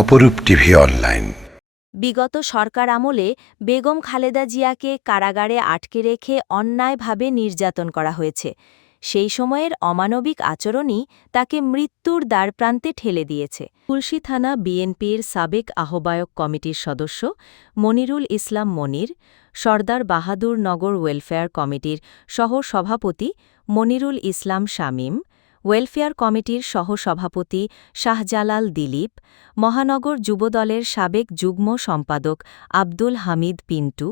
অপরূপ TV online. বিগত সরকার আমলে বেগম খালেদা জিয়াকে কারাগারে আটকে রেখে অন্যায়ভাবে নির্যাতন করা হয়েছে। সেই সময়ের অমানবিক আচরণই তাকে মৃত্যুর দ্বারপ্রান্তে ঠেলে দিয়েছে। তুলসী থানা বিএনপির সাবেক আহ্বায়ক কমিটির সদস্য মনিরুল ইসলাম মনির সর্দার বাহাদুর নগর ওয়েলফেয়ার কমিটির সহ সভাপতি মনিরুল ইসলাম শামীম, ওয়েলফেয়ার কমিটির সহ-সভাপতি শাহজালাল দিলীপ, মহানগর যুবদলের সাবেক যুগ্ম সম্পাদক আব্দুল হামিদ পিন্টু,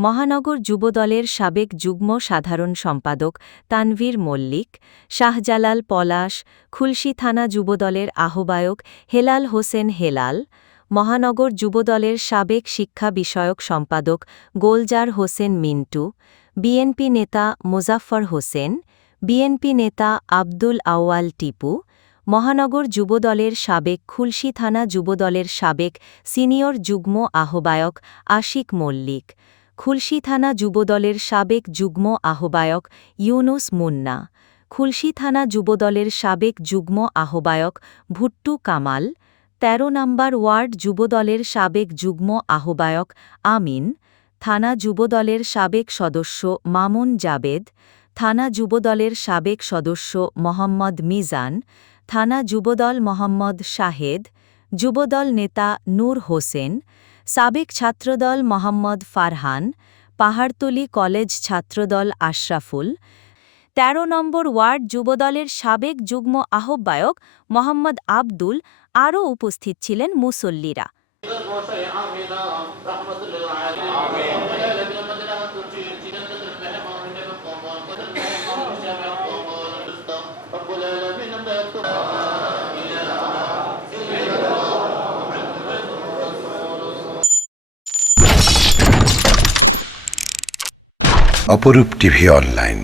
মহানগর যুবদলের সাবেক যুগ্ম সাধারণ সম্পাদক তানভীর মল্লিক, শাহজালাল পলাশ, খুলশী থানা যুবদলের আহ্বায়ক হেলাল হোসেন হেলাল মহানগর যুবদলের সাবেক শিক্ষা বিষয়ক সম্পাদক গোলজার হোসেন মিন্টু, বিএনপি নেতা মোজাফফর হোসেন, বিএনপি নেতা আব্দুল আউয়াল টিপু, মহানগর যুবদলের সাবেক খুলশি থানা যুবদলের সাবেক সিনিয়র যুগ্ম আহ্বায়ক আশিক মল্লিক, খুলশি থানা যুবদলের সাবেক যুগ্ম আহ্বায়ক ইউনুস মুন্না, খুলশী থানা যুবদলের সাবেক যুগ্ম আহ্বায়ক ভুট্টু কামাল ১৩ নম্বর ওয়ার্ড যুবদলের সাবেক যুগ্ম আহ্বায়ক আমিন, থানা যুবদলের সাবেক সদস্য মামুন জাবেদ, থানা যুবদলের সাবেক সদস্য মোহাম্মদ মিজান, থানা যুবদল মোহাম্মদ শাহেদ, যুবদল নেতা নূর হোসেন, সাবেক ছাত্রদল মোহাম্মদ ফারহান, পাহাড়তলি কলেজ ছাত্রদল আশরাফুল ১৩ নম্বর ওয়ার্ড যুবদলের সাবেক যুগ্ম আহ্বায়ক মোহাম্মদ আব্দুল আরও উপস্থিত ছিলেন মুসল্লিরা। অপরূপ টিভি অনলাইন।